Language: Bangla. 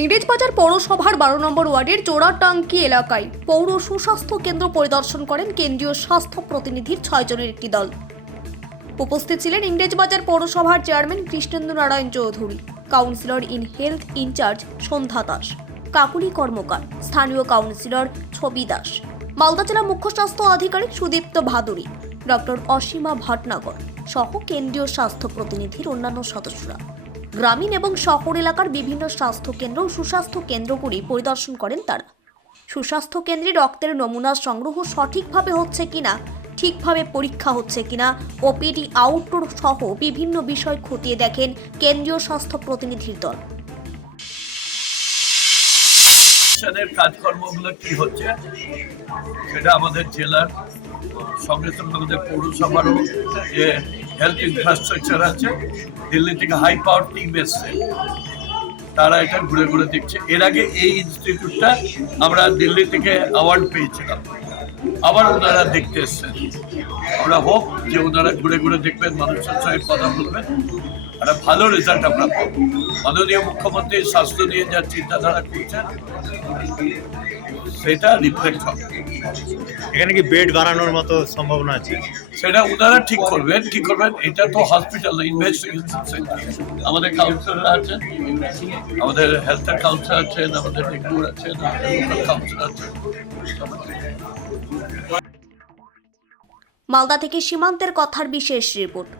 ইংরেজবাজার পৌরসভার 12 নম্বর ওয়ার্ডের চোরাটাঙ্কি এলাকায় পৌর সুস্বাস্থ্য কেন্দ্র পরিদর্শন করেন কেন্দ্রীয় স্বাস্থ্য প্রতিনিধির 6 জনের একটি দল। উপস্থিত ছিলেন ইংরেজবাজার পৌরসভার chairman Krishnendu Narayan Chowdhury, councillor in health in charge Sandhya Das, Kakuli Karmakar, স্থানীয় কাউন্সিলর ছবি দাস, মালদা জেলা মুখ্য স্বাস্থ্য আধিকারিক সুদীপ্ত ভাদুরী, ডক্টর অসীমা ভটনাগর সহ কেন্দ্রীয় স্বাস্থ্য প্রতিনিধির অন্যান্য সদস্যরা। গ্রামীণ এবং শহর এলাকার বিভিন্ন স্বাস্থ্য কেন্দ্র ও সুস্বাস্থ্য কেন্দ্রগুলি পরিদর্শন করেন তারা। সুস্বাস্থ্য কেন্দ্রে রক্তের নমুনা সংগ্রহ সঠিকভাবে হচ্ছে কিনা, ঠিকভাবে পরীক্ষা হচ্ছে কিনা, ওপিডি আউটডোর সহ বিভিন্ন বিষয় খতিয়ে দেখেন কেন্দ্রীয় স্বাস্থ্য প্রতিনিধির দল। কাজকর্মগুলো কি হচ্ছে সেটা আমাদের জেলার সঙ্গে সঙ্গে আমাদের পৌরসভারও যে হেলথ ইনফ্রাস্ট্রাকচার আছে, দিল্লি থেকে হাই পাওয়ার টিম এসছে, তারা এটা ঘুরে ঘুরে দেখছে। এর আগে এই ইনস্টিটিউটটা আমরা দিল্লি থেকে অ্যাওয়ার্ড পেয়েছিলাম, আবার ওনারা দেখতে এসছেন। আমরা হোপ যে ওনারা ঘুরে ঘুরে দেখবেন, মানুষের সঙ্গে কথা বলবেন, একটা ভালো রেজাল্ট আমরা পাবো। মাননীয় মুখ্যমন্ত্রী স্বাস্থ্য নিয়ে যা চিন্তাধারা করছেন সেটা রিফ্লেক্ট হবে। এখানে কি বেড বাড়ানোর মতো সম্ভাবনা আছে? সেটা ওনারা ঠিক করবেন, কি করবেন। এটা তো হসপিটাল, ইনভেস্টিগেশন সেন্টার। আমাদের কাউন্সিলর আছেন, আমাদের হেলথের কাউন্সিলর আছেন, আমাদের ডেপুর আছেন, লোকাল কাউন্সিলর আছেন। মালদা থেকে সীমান্তের কথার বিশেষ রিপোর্ট।